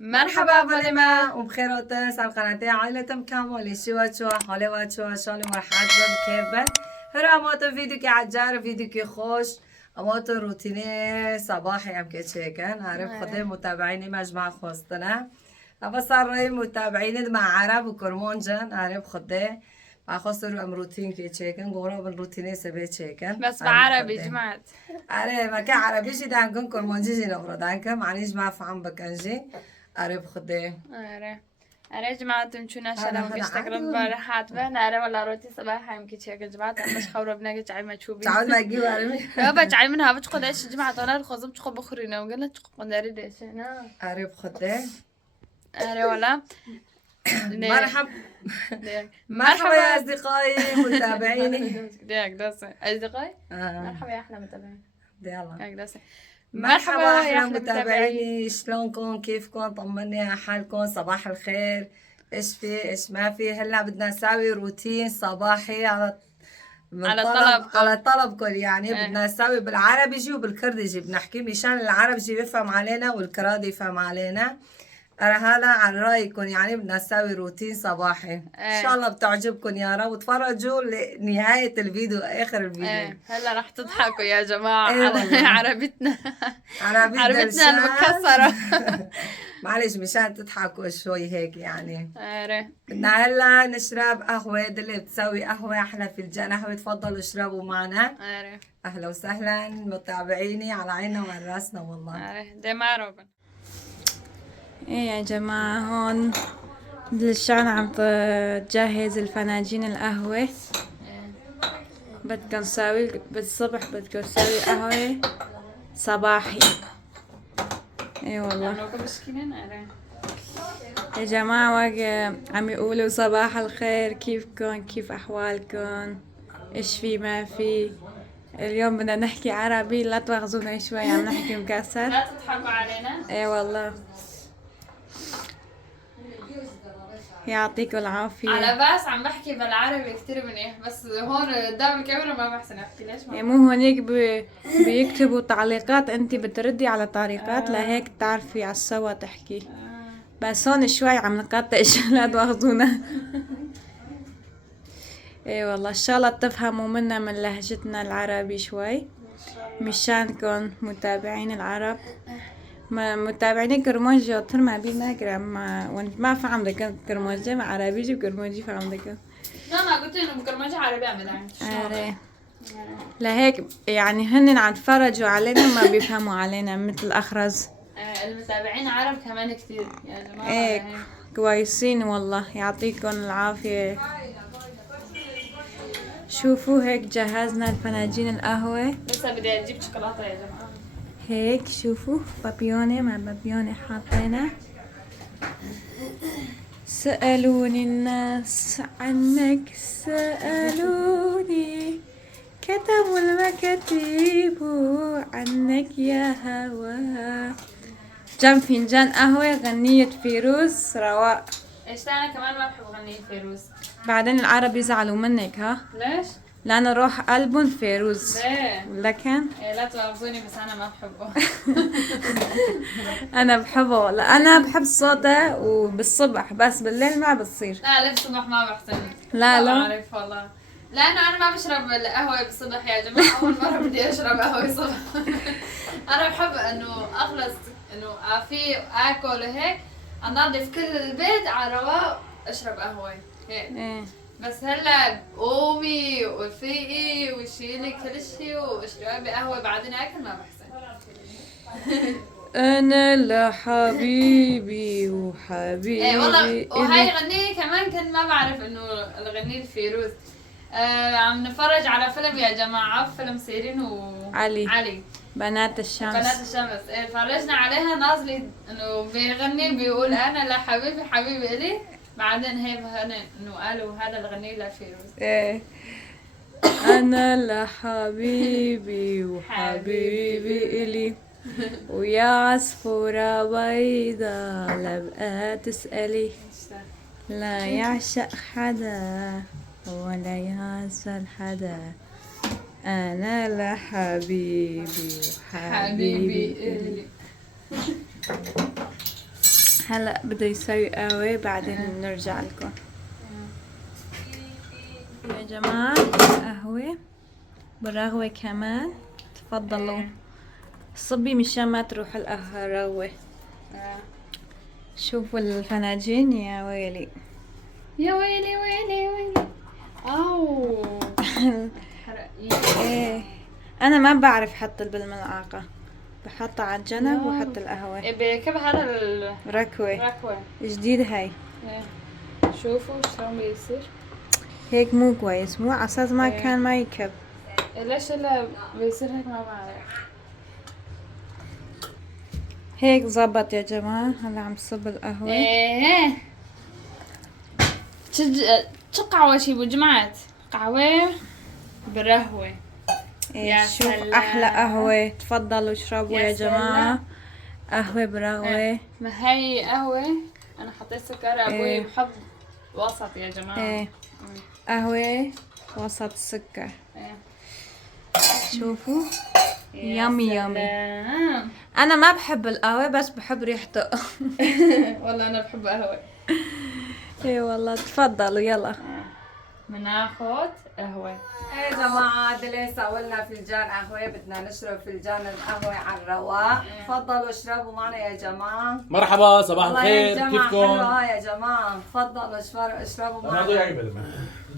مرحبا بالما وبخير وتنس على قناتي عائلة كامل شو حالوات شو شلون مرحبا بكيف هر امات فيديو كي عجار فيديو كي خوش امات روتيني صباحي ام كيشيكن عارف خدي متابعيني مجمع خوستنا ابا صار متابعيني مع عرب وكرمونجن عارف خدي خسر ام روتين كي تشيكن قولوا بالروتيني سبي تشيكن بس بعربي جمعت عارف ما كان عربي شي دانكم كرمونجي نقرا دانكم معنيش ما فهم بكنجي عارف خدي اره جماعت شونا شلون بيشتغل بارحات بنا اره ولا روتي صباح هم كي شيء جماعت مش خبر بناقي تعي ما تشوفي تعود ما تجيب عارف بابا تعي منها بتخد ايش جماعت انا الخزم تخو بخرينا وقلنا تخو نداري ديش انا عارف خدي اره ولا مرحبا يا اصدقائي متابعيني ديك داسه اصدقائي مرحبا يا احلى متابعين يلا ديك داسه مرحبا يا احلى متابعيني شلونكم كيفكم طمني على حالكم صباح الخير ايش في ايش ما في هلا بدنا نساوي روتين صباحي على طلبكم يعني بدنا نساوي بالعربي وبالكردي بنحكي مشان العربي يفهم علينا والكردي يفهم علينا هلا عن رايكم يعني بدنا نسوي روتين صباحي ان شاء الله بتعجبكم يا رب وتفرجوا لنهايه الفيديو اخر الفيديو هلا راح تضحكوا يا جماعه على عربيتنا عربيتنا المكسره معلش مشان تضحكوا شوي هيك يعني بدنا هلا نشرب قهوه اللي بتسوي قهوه احلى فنجان قهوه تفضلوا اشربوا معنا اهلا وسهلا متابعيني على عيننا وعلى راسنا والله دي ما روبن ايه يا جماعة هون دلشان عم تجهز الفناجين القهوة بدكن نساوي بالصبح بدكن نساوي قهوة صباحي ايه والله يا جماعة واقع عم يقولوا صباح الخير كيفكن كيف احوالكن ايش في ما في اليوم بدنا نحكي عربي لا تواخذونا شوي عم نحكي مكسر لا تضحكوا علينا ايه والله يعطيكم العافية على بس عم بحكي بالعربي كتير منيح بس هون قدام الكاميرا ما بحسن احكي ليش ما مو هونيك بيكتبوا تعليقات انت بتردي على تعليقات لهيك تعرفي على السوا تحكي بس هون شوي عم نقطع لا تواخذونا ايه والله ان شاء الله تفهموا منا من لهجتنا العربي شوي مشانكم متابعين العرب متابعيني كرموجي طول ما بينا كرام ما فهم ذاك كرموجي مع عربي كرموجي فهم ذاك ما قلت انه كرموجي عربي عم لهيك يعني هن عم يتفرجوا علينا ما بيفهموا علينا مثل اخرز المتابعين عرب كمان كثير يا جماعه ايه كويسين والله يعطيكم العافيه شوفوا هيك جهزنا الفناجين القهوه لسه بدي اجيب شوكولاته يا جماعه هيك شوفوا بابيوني مع بابيوني حاطينه سألوني الناس عنك سألوني كتبوا المكاتيب عنك يا هوا جنب فنجان قهوة غنية فيروز رواق ايش انا كمان ما بحب غنية فيروز بعدين العرب يزعلوا منك ها ليش؟ لأن روح قلبهم فيروز ليه؟ لكن إيه لا تواخذوني بس أنا ما بحبه أنا بحبه والله أنا بحب صوته وبالصبح بس بالليل ما بتصير لا ليه الصبح ما بحسن لا ما بعرف والله لأنه أنا ما بشرب القهوة بالصبح يا جماعة أول مرة بدي أشرب قهوة الصبح أنا بحب إنه أخلص إنه في آكل وهيك أنظف كل البيت على رواق أشرب قهوة هيك إيه. بس هلا قومي وفيقي وشيلي كل شيء واشربي قهوة بعدين اكل ما بحسن انا لحبيبي وحبيبي ايه والله وهاي غنية كمان كنت ما بعرف انه الغنية الفيروز عم نتفرج على فيلم يا جماعة فيلم سيرين علي بنات الشمس ايه فرجنا عليها نازلي انه بيغني بيقول انا لحبيبي حبيبي الي بعدين هيك انه قالوا هذا الغني لفيروز ايه انا لحبيبي وحبيبي الي ويا عصفورة بيضة لا بقى تسألي لا يعشق حدا ولا يعزل حدا انا لحبيبي وحبيبي الي هلا بده يسوي قهوة بعدين نرجع لكم. يا جماعة قهوة بالرغوة كمان، تفضلوا صبي مشان ما تروح الرغوة. شوفوا الفناجين يا ويلي. يا ويلي ويلي ويلي. أو ايه انا ما بعرف حط بالملعقة، بحطها على الجنب وحط القهوة. كيف هذا ركوة الركوة؟ جديد هاي. شوفوا شلون بيصير. هيك مو كويس، مو عساس ما كان ما يكب. ليش هلا بيصير هيك ما بعرف. هيك زبط يا جماعة. هلا عم صب القهوة. ايه شو قهوة شي ابو جماعة؟ قهوة برهوة. إيه يا شوف سلام. احلى قهوة، تفضلوا اشربوا يا يا جماعة. سلام. قهوة برغوة. ما هي قهوة انا حطيت سكر. ابوي إيه. بحب وسط يا جماعة. ايه قهوة وسط السكر. إيه. شوفوا يا يامي يامي. سلام. انا ما بحب القهوة بس بحب ريحته. والله انا بحب قهوة. ايه والله تفضلوا يلا. بناخد قهوة. يا جماعة دلي ساولنا فنجان قهوة، بدنا نشرب فنجان القهوة على الرواق. تفضلوا اشربوا معنا يا جماعة. مرحبا، صباح والله الخير، يا جماعة كيفكم؟ حلوة يا جماعة، تفضلوا اشربوا معنا.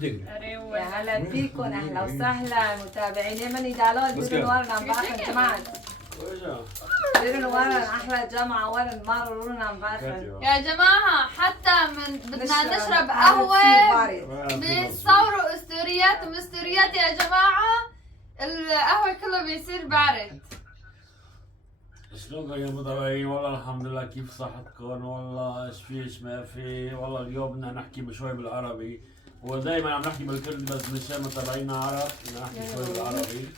يا هلا فيكم، اهلا وسهلا متابعيني من دالول. ديروا ورانا مباخر جماعة، ديروا ورانا احلى جمعة ورا مررونا مباخر. يا جماعة حتى من بدنا نشرب كثير قهوة بارد. بيصوروا استوريات ومستوريات يا جماعة. القهوة كله بيصير بارد. شلونكم يا متابعين؟ والله الحمد لله، كيف صحتكم؟ والله ايش في ايش ما في. والله اليوم بدنا نحكي شوي بالعربي. هو دائما عم نحكي بالكردي بس مشان متابعينا عرب بدنا نحكي شوي بالعربي.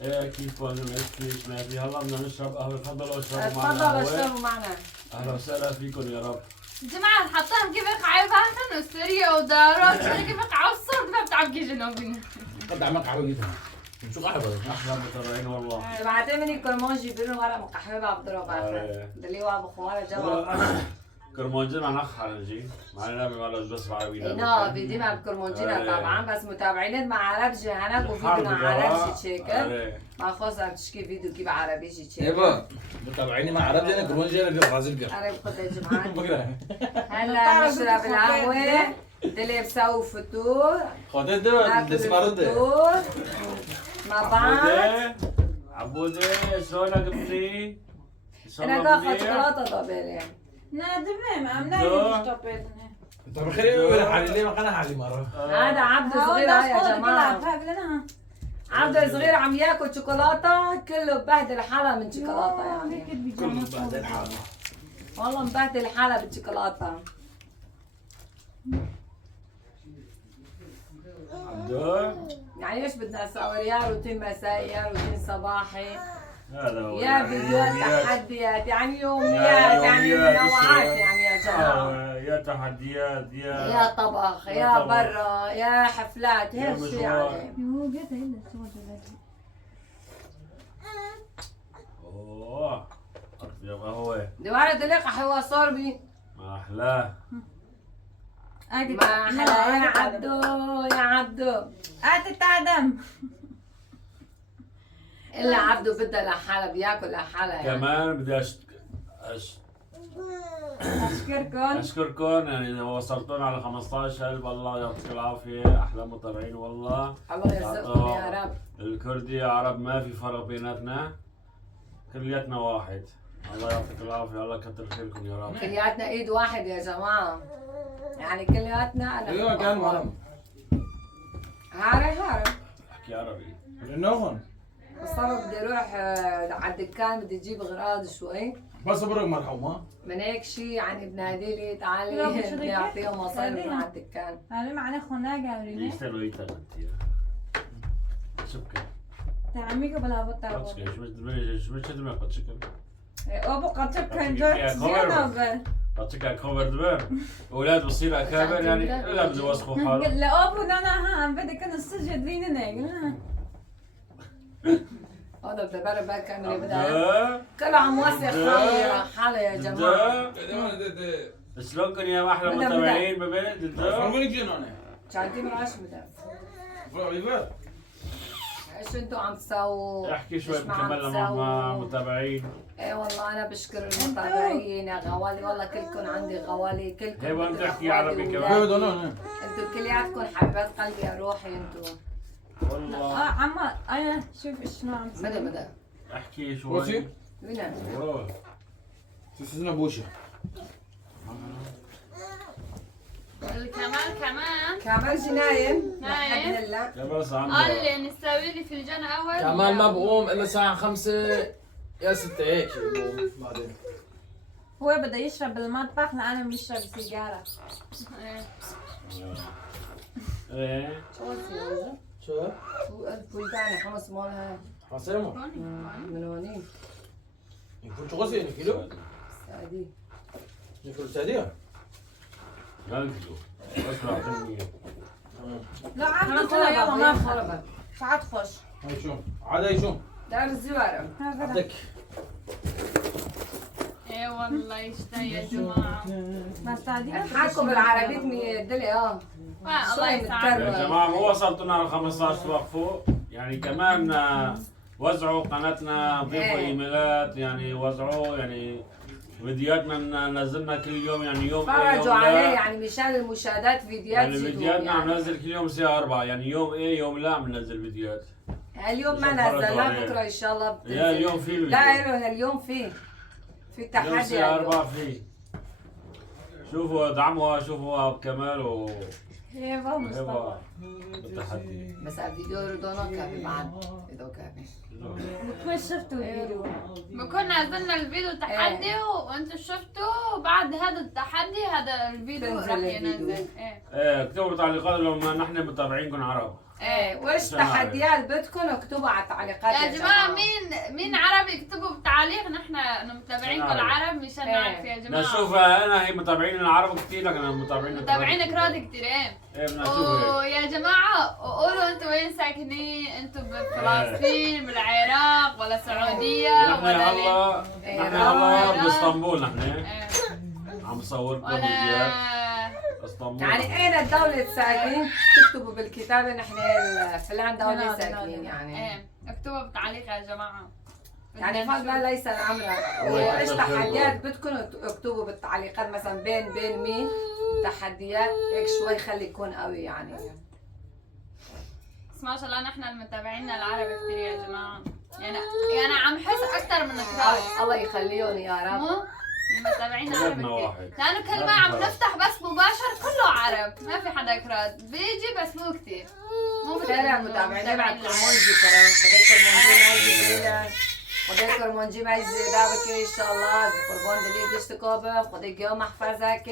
ايه كيفكم؟ ايش في ايش ما في. هلا بدنا نشرب قهوة، تفضلوا اشربوا معنا تفضلوا قهوة. اشربوا معنا. اهلا وسهلا فيكم يا رب. جماعة حطهم كيف قاعد باخن وستوريا ودارات كيف قاعد الصوت ما بتعبكي جنوبنا. قد عمك قهوة جدا. شو قهوة؟ احلى متابعين والله. بعتين مني كرمونجي بيرن ورا مقحوة بعبدرو باخر. دلي وابو خوارة جوا. كرمونجينا نخ على الجي. معنا بمالج بس بعربي. اينا بديما بكرمونجينا طبعا بس متابعين مع عربجي هناك وفيديونا عربجي تشيكر. ما خوص عم تشكي فيديو كيف عربي جي تشيكر. ايوه متابعيني مع عربي انا كرمونجي انا غازي القهوه. عربي خد يا جماعة. بقرا هلا نشرب القهوة. دلي بسوي فطور. خدت ده ناكل الدسمار ده. الفطور مع بعض. عبودي شلونك ابني؟ انا باخذ شوكولاتة طبيعي. نادمين عم انت بخير ولا حالي ليه ما كان حالي مره. هذا عبد صغير يا جماعة. عبد صغير عم ياكل شوكولاتة كله ببهدل حاله من شوكولاتة يعني. كله بهدل حاله. والله مبهدل حاله بالشوكولاتة. عبدو يعني ايش بدنا نسوي؟ يا روتين مسائي يا روتين صباحي هذا هو. يا فيديوهات تحديات يعني يوميات يعني نوعات يعني يا جماعة. يا تحديات يا طبخ يا برا يا حفلات هيك شيء يعني. اوه اطيب قهوة. دوارة دليق قهوة صربي. ما احلاه. ما أحلى يا عبدو يا عبدو. تتعدم. إلا عبدو بدها لحالها بياكل لحالها يعني. كمان بدي اشكركم. اشكركم يعني وصلتونا على 15,000. الله يعطيك العافية، احلى متابعين والله. الله يرزقكم يا رب. الكردي عرب ما في فرق بيناتنا، كلياتنا واحد. الله يعطيك العافية، الله يكتر خيركم يا رب. كلياتنا ايد واحد يا جماعة. يعني كلياتنا انا ايوه كان مرم. هاري احكي عربي. انه بس صار بدي اروح على الدكان بدي اجيب اغراض شوي. بس برك مرحومه. من هيك شيء يعني بنادي لي تعالي بدي اعطيهم مصاري من على الدكان. قالوا معنا خناقة وريني. يشتغلوا يتغنتي. شبكة. تعميكوا بلا بطل. قطشك مش تدمي قطشك. ابو قطك كان قطشك جد يا زيادة خبر. وقال. قطشك خبر دبر. اولاد بصير اكابر يعني لا بدي يوسخوا حالهم. قال لا ابو انا ها عم بدي كان السجد لينا قلنا هذا بده برا بقى كاميرا بدها ده كله عم وسخ حالي حاله يا جماعة. ده شلونكم يا احلى بدأ. متابعين ببيت ده فرموني جنون شادي براش بدها. انا ايش انتوا عم تسووا؟ احكي شوي إيش ما عم بكمل مع تسووا؟ متابعين. ايه والله انا بشكر المتابعين يا غوالي، والله كلكم عندي غوالي، كلكم هي وين انتوا تحكي أخواتي عربي كمان؟ وولادي. انتوا كلياتكم حبيبات قلبي يا روحي انتوا. والله عم انا شوف شنو عم مدى مدى احكي روسي؟ شوي. وين روح. تسوسنا بوشة كمان كمان جي نايم نايم. لحد هلا. يا بس قال عندي لي نسوي لي فنجان اول. كمان ما بقوم الا الساعة 5 يا 6 هيك بقوم بعدين. هو بده يشرب بالمطبخ لأنا بنشرب سيجارة. إيه. ايه شو اسمه؟ شو؟ الفلتانة حمص مالها عصيمة من هونيك يكون شو غسل كيلو؟ سعدي. يكون سادية. ننزلوا بس راح لا عم أنا تطلع يلا ما خربت خرب. خربت. ساعات خش. هاي شو عاد هاي شو دار الزوارة. عندك ايه والله يشتهي يا جماعة. بس تعدي حكوا بالعربية ميدلي الله شوي يسعدك. يا جماعة مو وصلتوا لنا 15 توقفوا يعني كمان وزعوا قناتنا ضيفوا إيه. ايميلات يعني وزعوا يعني فيديوهاتنا نزلنا كل يوم يعني يوم ايه فرجوا يوم عليه لا يعني مشان المشاهدات فيديوهات يعني زيدوا فيديوهاتنا عم يعني. ننزل كل يوم الساعة 4 يعني يوم ايه يوم لا عم ننزل فيديوهات. اليوم ما مش هتفرجوا نزلنا عليه. بكره ان شاء الله بتنزل. يا اليوم في لا فيديو. إله اليوم في اليوم تحدي الساعة اليوم. 4 في شوفوا ادعموها شوفوها بكمال يابا مصطفى. وهبة بالتحدي. بس الفيديو ردونا كافي بعد فيديو كافي. وين شفتوا الفيديو؟ بكون نزلنا الفيديو تحدي وانتم شفتوا بعد هذا التحدي هذا الفيديو تنزل راح الفيديو. ينزل. ايه ايه اكتبوا بالتعليقات لما نحن متابعينكم عرب. ايه وايش عشان أعرف. تحديات بدكم اكتبوا على التعليقات يا جماعة مين عربي يكتبوا بتعليق نحن انه متابعينكم عشان نعرف. العرب مشان إيه. نعرف يا جماعة. نشوف انا هي متابعين العرب كثير لكن متابعين متابعينك راد كتير ايه. ايه بدنا نشوف هيك. ويا جماعة قولوا انتوا وين ساكنين؟ انتوا بفلسطين بالعراق ولا سعودية نحن ولا هلا إيه. نحن هلا إيه. باسطنبول نحن ايه. عم نصوركم فيديوهات ولا اسطنبول. يعني اين الدولة ساكنين تكتبوا بالكتابة نحن فلان دولة لا، لا، ساكنين لا. يعني. ايه اكتبوا بالتعليق يا جماعة. يعني بدنا فضلا ليس الامر الله وايش يكتر تحديات خيركم. بدكم اكتبوا بالتعليقات مثلا بين مين تحديات هيك شوي خلي يكون قوي يعني. بس ما شاء الله نحن المتابعين العرب كتير يا جماعة. يعني عم حس اكثر من كراد. الله يخليهم يا رب. مو المتابعين العرب بلدنا كتير. واحد. لانه كل ما عم نفتح بس مباشر كله عرب ما في حدا كراد بيجي بس مو كتير. مو مثل خير يا إنه متابعين ابعت العرب. كرمونجي ترى خدي كرمونجي ما يجي زيدا خدي كرمونجي ما يجي زيدا بكي ان شاء الله قربان دليل دشتكوبه خدي جو محفظك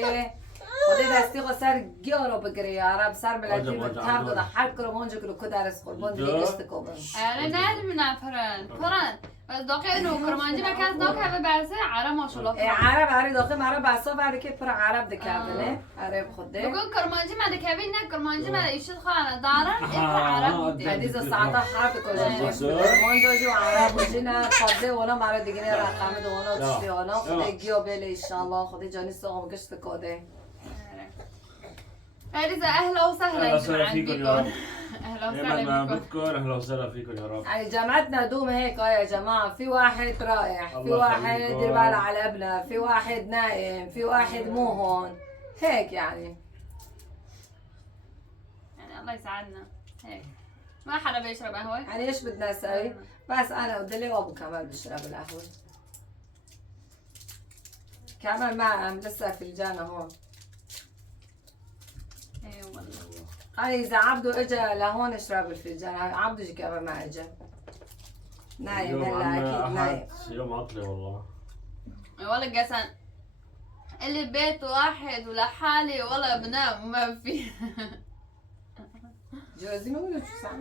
خدي دستي صار جورو بقري يا رب صار بلادي وجب بتاخذ عندنا. حال كرمونجي كله كدارس قربان دليل دشتكوبه. انا نادمنا فرن بس دوقي انه كرمانجي ما كانت دوقي ببعثة عرب ما شاء الله. ايه عرب عرب دوقي عرب عصب بعد كيف فرع عرب دكابله عرب خدي. بقول كرمانجي ما دكابينا كرمانجي ما يشد خانة دارا عرب هذه زي ساعتها حرب كرمونجي وعرب وجينا فضي وانا مع دقيقة راح اعمل وانا وتشتي وانا خدي جيو بيلي ان شاء الله خدي جاني سوق قشت كودي. هذه اهلا وسهلا أهلا وسهلا فيكم يا رب. اهلا ايه وسهلا بدنا بكم. بدكم اهلا وسهلا فيكم يا رب. يعني جامعتنا دوم هيك يا جماعة في واحد رايح في الله واحد يخليكم. دير باله على ابنه في واحد نايم في واحد مو هون هيك يعني. يعني الله يسعدنا هيك ما حدا بيشرب قهوة. يعني ايش بدنا نسوي؟ بس انا ودلي وابو كمال بشرب القهوة. كمال ما لسه فنجانه هون. ايه والله. قال اذا عبده اجى لهون اشرب الفنجان عبده جي كمان ما اجى. نايم اليوم هلا عنا اكيد نايم. أحد، يوم عطلة والله. والله قسم اللي بيت واحد ولا ولا بنام ما في. جوزي ما بقول شو صار.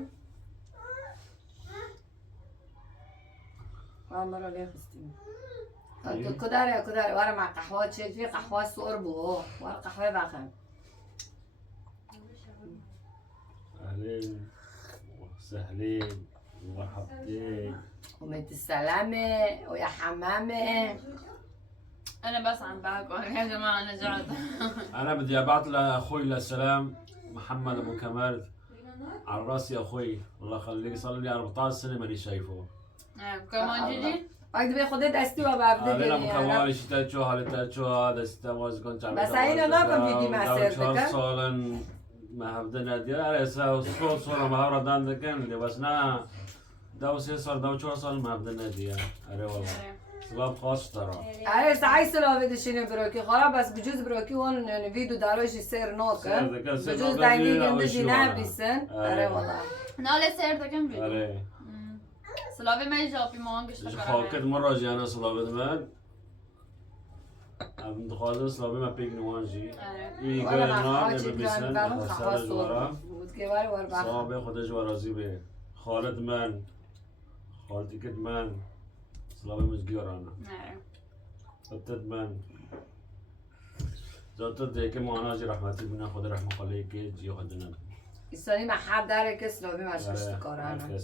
مرة ليه خستين. كداري ورا مع قهوة شيل في قهوة سوربو ورا قهوة باخن. اهلين وسهلين ومرحبتين. وميت السلامة ويا حمامة. انا بس عم باكل يا جماعه، انا جعت. انا بدي ابعث لاخوي للسلام محمد ابو كمال، على راسي اخوي، الله يخليك، صار لي 14 سنه ماني شايفه. كمان جيجي. اقدر بياخد دستي وبابدي علينا يعني. مكوالي شتاتشو هالتاتشو هذا ستاموز كنت عم بس هينا ناكم فيدي مع سيرتك. صالن ما هبدنا ديار صوت صورة مهارة دان دكان اللي بس نا داو سيصر داو شو صال ما هبدنا ديار. أري والله سبب خاص ترى. عرفت عايز لو بدي شنو بروكي خلاص، بس بجوز بروكي هون يعني فيديو داروش يصير نوكن بجوز دايني عندي نابسن. أري والله نالي سيرتك كم فيديو. أري سلافي ما يجاوبي ما انقش إيش خاكت مرة جانا صلابة من عم دخازن صلابة ما بيجي نوانجي إيه ولا قال ما نار حاجة ببسن كلام خسارة خواص جوارا وتكبر واربعة. صابة خدش جوارا زيبه خالد من خالتي كد من صلابة مزجي ورانا فتت من زوجت ديك معنا جي رحمتي بنا خد رحمة خليك جي خدنا السنة ما حد داره كس لو بما شفت كارانا.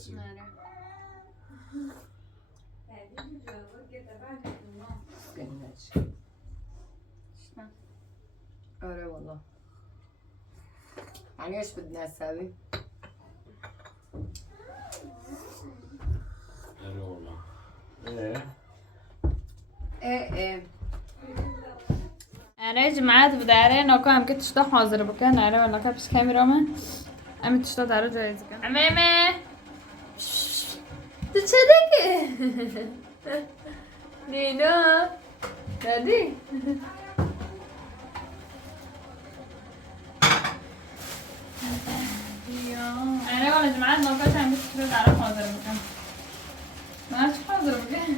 أري والله يعني ايش بدنا نسوي؟ أري والله إيه ايه أنا يا جماعة بداري نو كان كنت شتا حاضر بكن أنا ولا كان بس كاميرا ما أمي تشتا دارو جايز كان عمامة تشدك نينو دادي أنا ولا جماعة نو كان عم كنت دارو حاضر بكن ما عادش حاضر بكن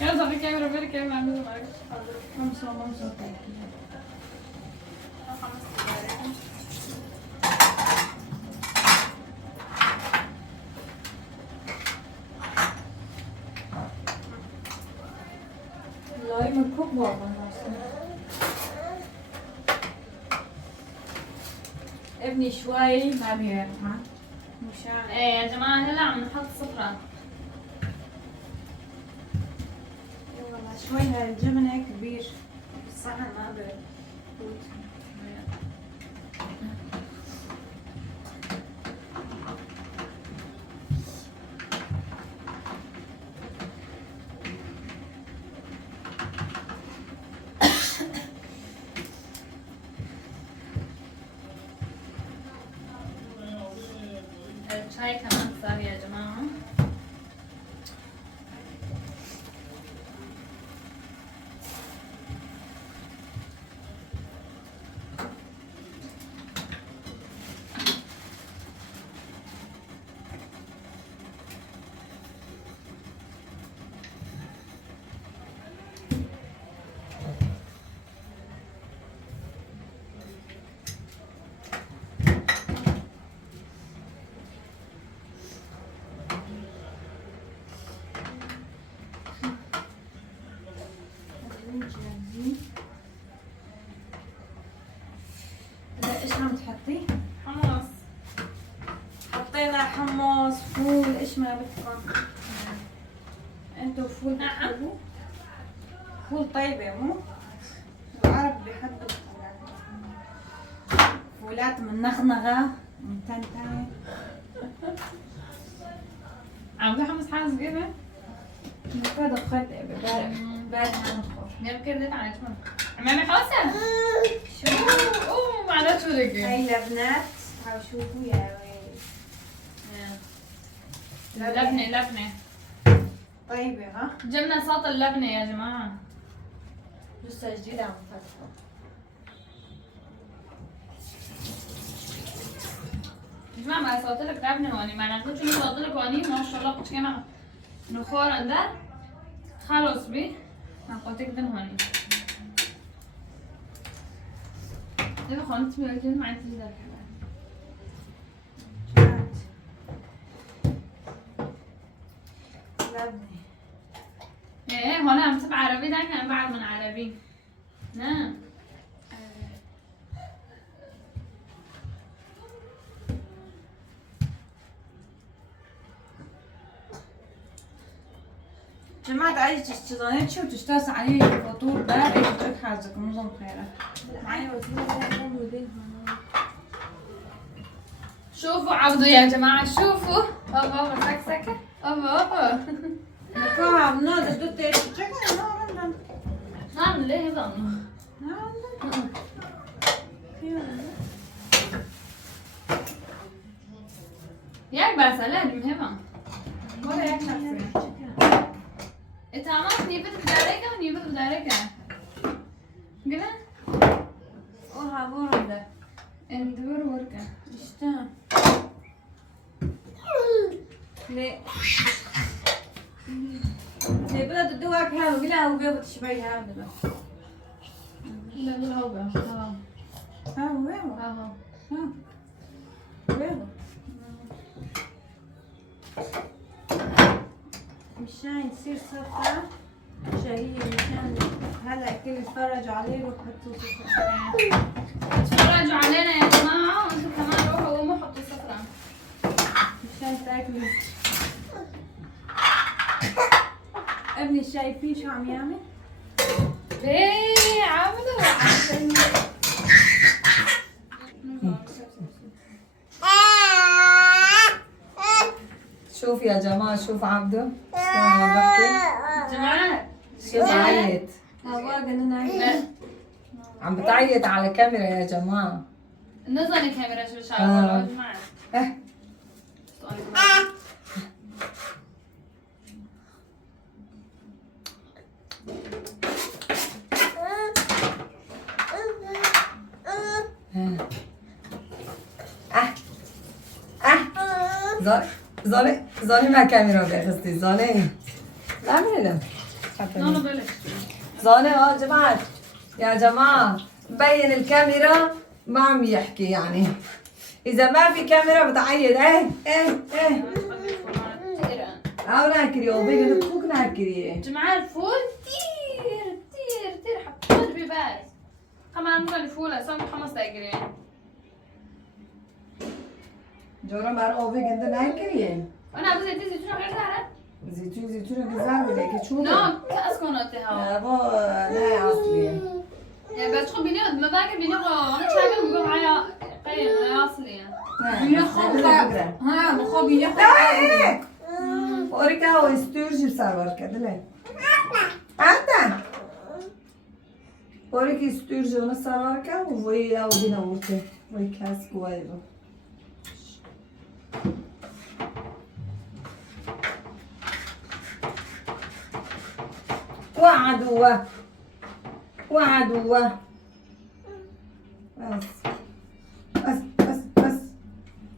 يلا في كاميرا في الكاميرا عم بزمارك حاضر خمسة والله من كوب بابا ابني شوي ما بيرحم مشان ايه يا جماعة هلا عم نحط صفرة. والله شوي هالجبنة كبير الصحن ما بفوت. الشاي كمان صار يا جماعة. ايش عم تحطي؟ حمص. حطينا حمص فول ايش ما بدكم. انتو فول بتحبوا؟ فول طيبة مو؟ العرب بيحبوا فولات من نغنغة من تنتنة. عم تحمص حاجة صغيرة؟ هذا خد بارد نخور. يمكن دفع على جمال. عمامي حوسة. شو؟ اوه معناته شو لقي؟ هاي لبنات هاو شوفوا يا ويلي. لبنة. طيبة ها؟ جبنا صوت اللبنة يا جماعة. لسه جديدة عم فتحه. يا جماعة ما صوت لك لبنة هوني، معناته شو صوت لك هوني ما شاء الله كنت كمان نخور عندها. خلص بي. نقطك دن هوني. تبي خونت بيجي معي تجدر. لبنة. ايه هون عم تبع عربي ده كان بعد من عربي. نعم. جماعة عايز تشتغلين شو تشتغل عليه الفطور ده ايش تشوف حاجك نظام خيره معايا وزير شوفوا عبدو يا جماعة شوفوا بابا سكسكة بابا نكوها بنادى دوت ايش تشوف نعمل ليه هذا ياك بسالة مهمة ولا ياك شخصية اتعاملت نيبت بداريكا ونيبت بداريكا قلنا وها ورده اندور وركا اشتا ليه ليه بدأت تدوك هذا وقلها وقفت شوي هذا لا لا هو ها وين ها وين مشان يصير صفحة شهية مشان هلا الكل يتفرج عليه ويحطوا صفحة اتفرجوا علينا يا جماعة وانتم كمان روحوا قوموا حطوا صفرة مشان تاكلوا ابني شايفين شو عم يعمل؟ ليه عملوا شوف يا جماعة شوف عبده شلون عم بحكي جماعة شوف عيط لا عم بتعيط على كاميرا يا جماعة نزل الكاميرا شو شايفة يا جماعة اه زاني كاميرا بقصدي زاني لا منهم نونو بلش زاني جماعة يا جماعة مبين الكاميرا ما عم يحكي يعني إذا ما في كاميرا بتعيد أو ناكري أو بيجي نتفوق ناكري جماعة الفول كتير حطوه ببال كمان نزل الفول أسوي 5 دقايق جورا مار أو بيجي ناكري أنا أبغى زيتون غير زهرة زيتون كزار ولا كشوف نو كأسكون أتها أبو لا أصلي يعني بس خو بيني ما باقي بيني أنا شايفة بقول معايا قيم أصلي ها بخوبي ياخذ أوريكا ويستورجي بسرور كده عندك أوريكا يستورجي ونسرور كده ويا ودينا ورته ويكاس كويبه وعدوة بس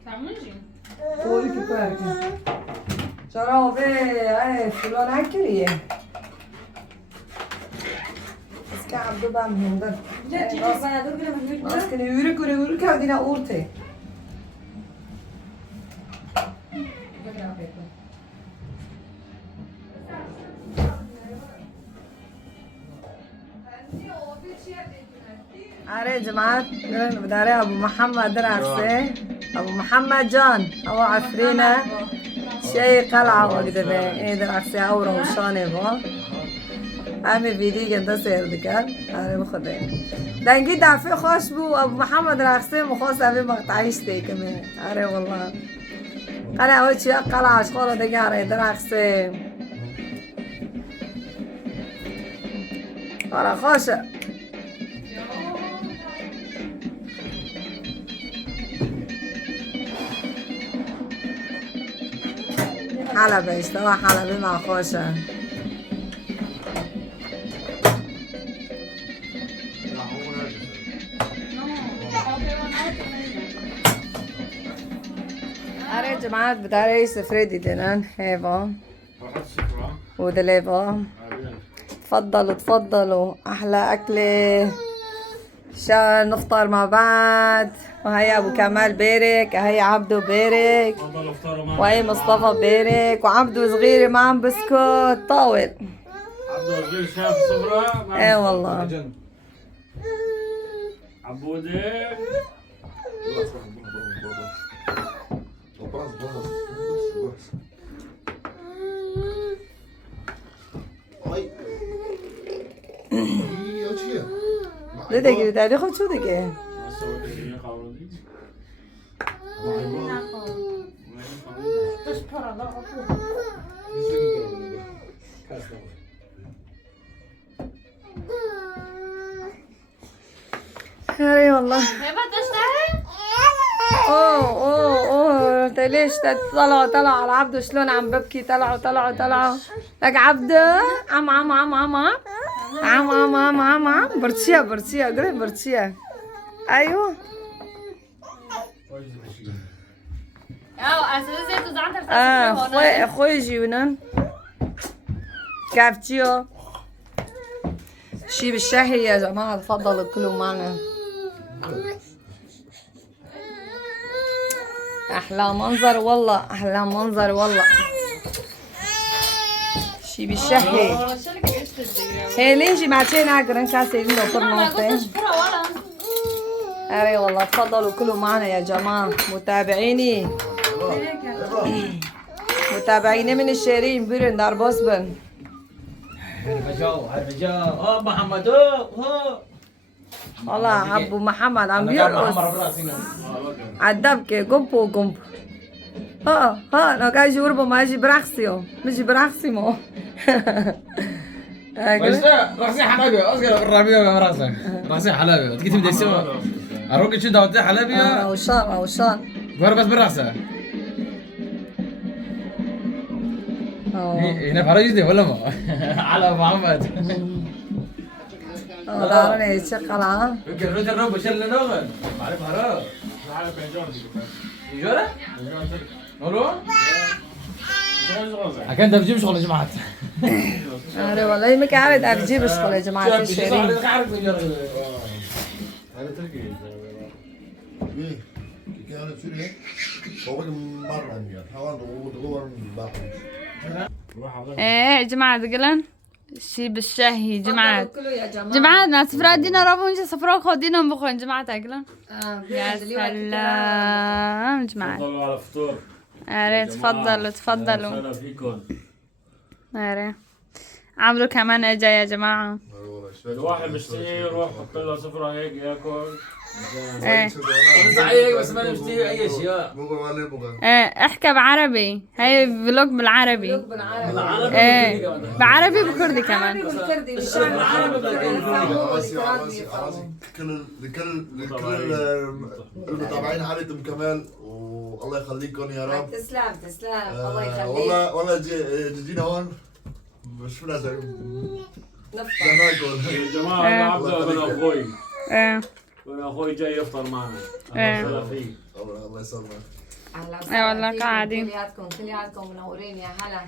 كملي أوريكا كويبه شراو بيه فلان هكريه بس كعب دوبا مهندر بس كده يوريك ودينا ورته أري جماعة بداري أبو محمد دراسة أبو محمد جان أو عفرينة شيء قلعة وقدبه إيه دراسة أورا وشانه با أمي فيديو قد سير دكان أري بخده دنگی دفعه خوش بو أبو محمد دراسة مخواست أبي مقطعيش تي كمان أري والله قلعة وشي قلعة أشخاص دقارة دراسة أرى خوشة حلبة اشتوى حلبة مع خوشة أري جماعة بداري سفريدي دينان هيبا ودليبا تفضلوا أحلى أكلة عشان نفطر مع بعض وهي أبو كمال بارك هي عبدو بارك وهي مصطفى بارك وعبدو صغيرة معهم بسكوت طاول عبدو صغير شاف صبرا ايه والله عبودي دیگه دادی خود شو دیگه ما سويت شيء قاولوني اي والله هبه تشتغل؟ اوه انت ليش طلعوا على عبده شلون عم ببكي طلعوا لك عبده عم برتشيا قولي برتشيا ايوه اساسا زيت وزعتر اخوي جيونن كافتشيو شي بالشهي يا جماعه تفضلوا كلوا معنا احلى منظر والله شي بالشهي هي نيجي مع تشين عقرن كاسه لنا فرنوطه أري والله تفضلوا كلوا معنا يا جماعة متابعيني من الشيرين بيرن دار بوسبن هربجاو محمد والله أبو محمد عم بيرقص عالدبكة قمبو ها لو كان يجي ما يجي برقصيو مجي برقصيمو رقصي حلبي اصغر الرابيه رقصي حلبي تجي تبدا سوا اروق شو داوتي حلبي روشان غير بس بالرقصه هنا فرج دي ولا ما على محمد دارني شقلا يمكن روت الروب شل نوغن عارف هرا يجولا نورو كان ده بجيب شغل يا جماعه أري والله ما قاعد أجيب شغل يا جماعة الشيرين كانت سوريا بابا مرة يعني حاول تدور ايه يا جماعة دقلن شي بالشهي جماعة كله يا جماعة جماعة ما سفرات دينا رابو انجا سفرات خودينا بخون جماعة تاكلن يا سلام جماعة تفضلوا على فطور اري تفضلوا اهلا فيكم اري عبدو كمان اجا يا جماعة الواحد مشتهي يروح يحط له سفرة هيك ياكل ايه صحيح بس ما نشتهي اي اشياء ايه احكي بعربي هاي فلوج بالعربي ايه بعربي بكردي كمان بالكردي بالشعر لكل المتابعين حالة ام كمال والله يخليكم يا رب. تسلم الله يخليك. والله جينا هون شو نازل نفطر ناكل يا جماعة أنا عبده من أخوي ايه من أخوي جاي يفطر معنا إيه. أهلا فيه الله يسلمك. اهلا ايه والله قاعدين كلياتكم منورين يا هلا.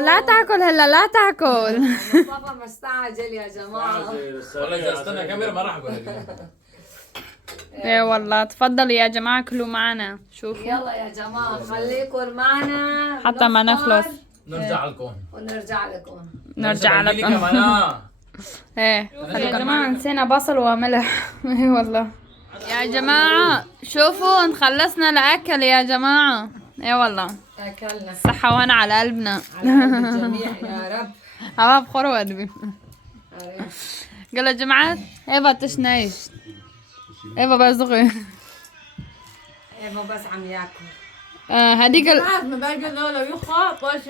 لا تاكل هلا لا تاكل مصطفى مستعجل يا جماعة. والله اذا استنى كاميرا ما راح اقول ايه والله تفضلوا يا جماعة كلوا معنا شوفوا يلا يا جماعة خليكم معنا حتى ما نخلص نرجع لكم نرجع لكم ايه يا جماعة نسينا بصل وملح ايه والله يا جماعة شوفوا خلصنا الأكل يا جماعة ايه والله أكلنا صحة وانا على قلبنا على قلب الجميع يا رب. هوا بخور وقلبي قال يا جماعة ايفا تشنايش ايفا بزغي ايوه بس عم ياكل.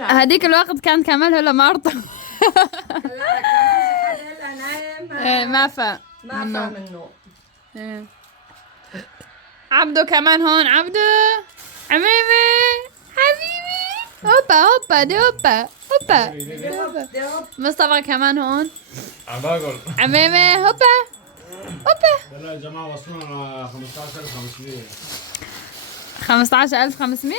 هديك الوقت كان كمال هلا مرته ايه ما فا منه. إيه. عبدو كمان هون عبدو حبيبي هوبا دي هوبا مصطفى كمان هون عم باكل عميمي هوبا لا يا جماعة وصلنا 15500 15500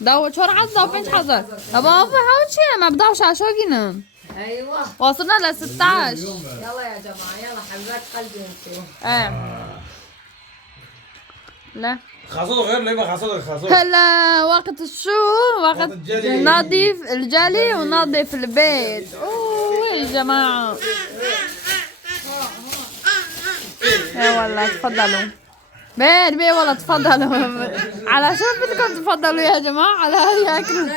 دو شو عزة وفينش حذر أبا ما في حاول شيء ما بدوش عشوقنا ايوه وصلنا ل 16 يلا يا جماعة يلا حبيبات قلبي انتو. ايه لا خاصوه غير ليه خاصوه هلا وقت الشو وقت الجلي. نظيف الجلي ونظيف البيت اوه يا جماعة ايه والله تفضلوا بيه والله تفضلوا على شو بدكم تفضلوا يا جماعة على هاي اكل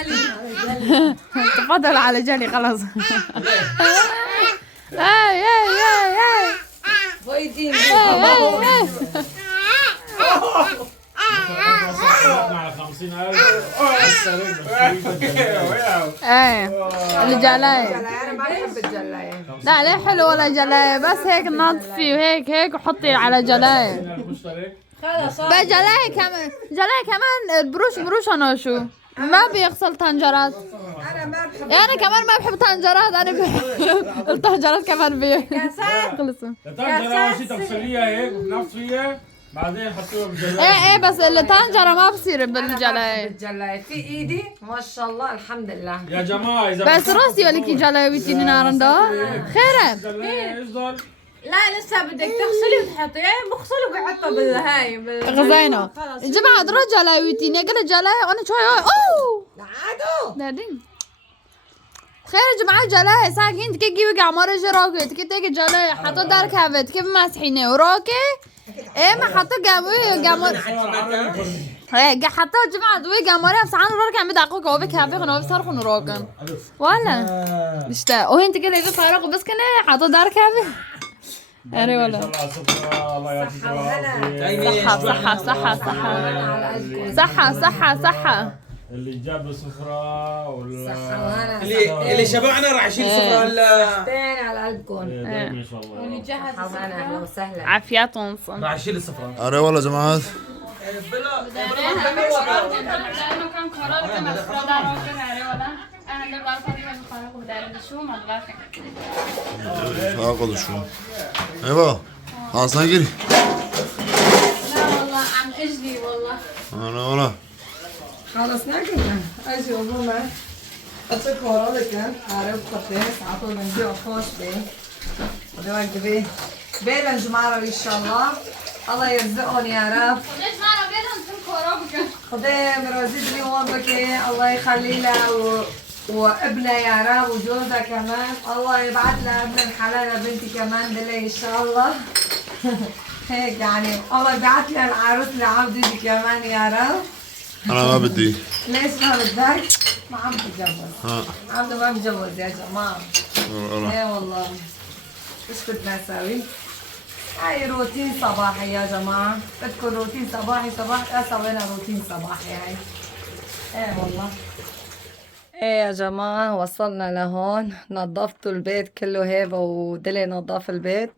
تفضلوا على جلي خلاص اي اي اي اي فايدين مع 50,000 اي الجلاية انا ما بحب الجلايه. لا ليه حلو ولا جلاية بس هيك نظفي وهيك هيك وحطي على جلاية مشترك بقى جلاية كمان جلاية كمان البروش انا شو ما بيغسل طنجرات انا ما بحب يعني كمان ما بحب طنجرات انا الطنجرات كمان خلصوا الطنجرة أول شي تغسليها هيك وتنظفيها بعدين حطيها بالجلاية. ايه بس الطنجرة ما بصير أنا ما بحب بالجلاية الجلايه في ايدي ما شاء الله الحمد لله. يا جماعة إذا بس راسي ولكي جلاية بيتيني نارندا خيرا جلاية إيش ضل؟ لا لسه بدك تغسلي وتحطيه بغسله وبحطه بالهاي غزينا جماعة درا جلاية ويتيني قال جلاية وانا شوي اوه عادو دادين خير يا جماعة جلاية ساكين تكي جيبي مرة جراكي تكي تيجي جلاية حطوا دار كافت كيف ماسحيني وراكي ايه ما حطوا قاموا ايه حطوا جماعة دوي قاموا بس عن وراك عم بدعقوا كوبي كافي خنوا بيصرخوا نراكن ولا اشتا وهي تقول لي بفارق بس كنا حطوا دار كافي أنا إن ولا شاء الله سفرة الله يعطيكم العافية. صحة اللي جاب له سفرة ولا اللي شبعنا راح يشيل سفرة ولا صحتين على قلبكم. دايما ان شاء الله. حضانا اهلا وسهلا. عافيات ونصن راح يشيل السفرة. أنا والله جماعات هاخذ شو ايوه خلاص ناقل لا والله عم اجلي والله انا والله خلص ناكلنا اجي وماما اعطيك ورا لك عارف قطيس عطوا من جوا خوش بي ودوك بي بيلا جمعة ان شاء الله الله يرزقهم يا رب. ليش ما انا بينهم تنكو ربك خدام رزيد لي وامك الله يخلي لها وابنها يا رب وجوزها كمان الله يبعث لها ابن الحلال بنتي كمان بالله ان شاء الله. هيك يعني الله يبعث لها العروس لعبدي كمان يا رب. انا ما بدي ليش ما بدك؟ ما عم تتجوز. عبده ما بجوز يا جماعه. ايه والله ايش بدنا نسوي؟ هاي روتين صباحي يا جماعه، بدكم روتين صباحي سوينا روتين صباحي هاي. ايه والله. ايه يا جماعة وصلنا لهون نظفت البيت كله هيبة ودلي نظف البيت.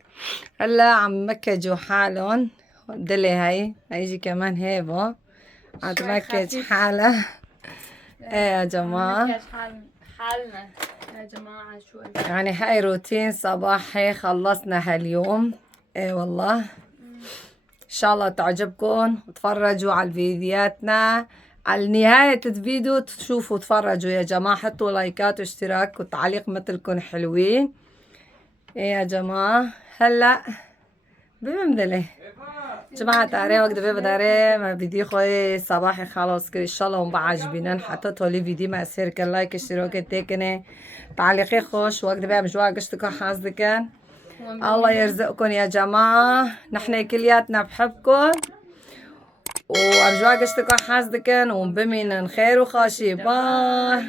هلا عم مكجوا حالهم دلي هاي هيجي كمان هيبة عم تمكج حالها. ايه يا جماعة حالنا يا جماعة شو يعني هاي روتين صباحي خلصنا هاليوم. ايه والله ان شاء الله تعجبكم وتفرجوا على فيديوهاتنا على نهاية الفيديو تشوفوا تفرجوا يا جماعة حطوا لايكات واشتراك وتعليق مثلكم حلوين. ايه يا جماعة هلا بممدلي جماعة تعرفوا وقت بداري ما فيديو خوي صباحي خلاص كده ان شاء الله هم عاجبين حطيتوا لي فيديو ما يصير كلايك اشتراك تكني تعليقي خوش وقت بقى مش واقشتكم حاسدكن الله يرزقكم يا جماعة نحن كلياتنا بحبكم وأرجوك اشتكوا حاسدكن وبمن خير وخاشي باي.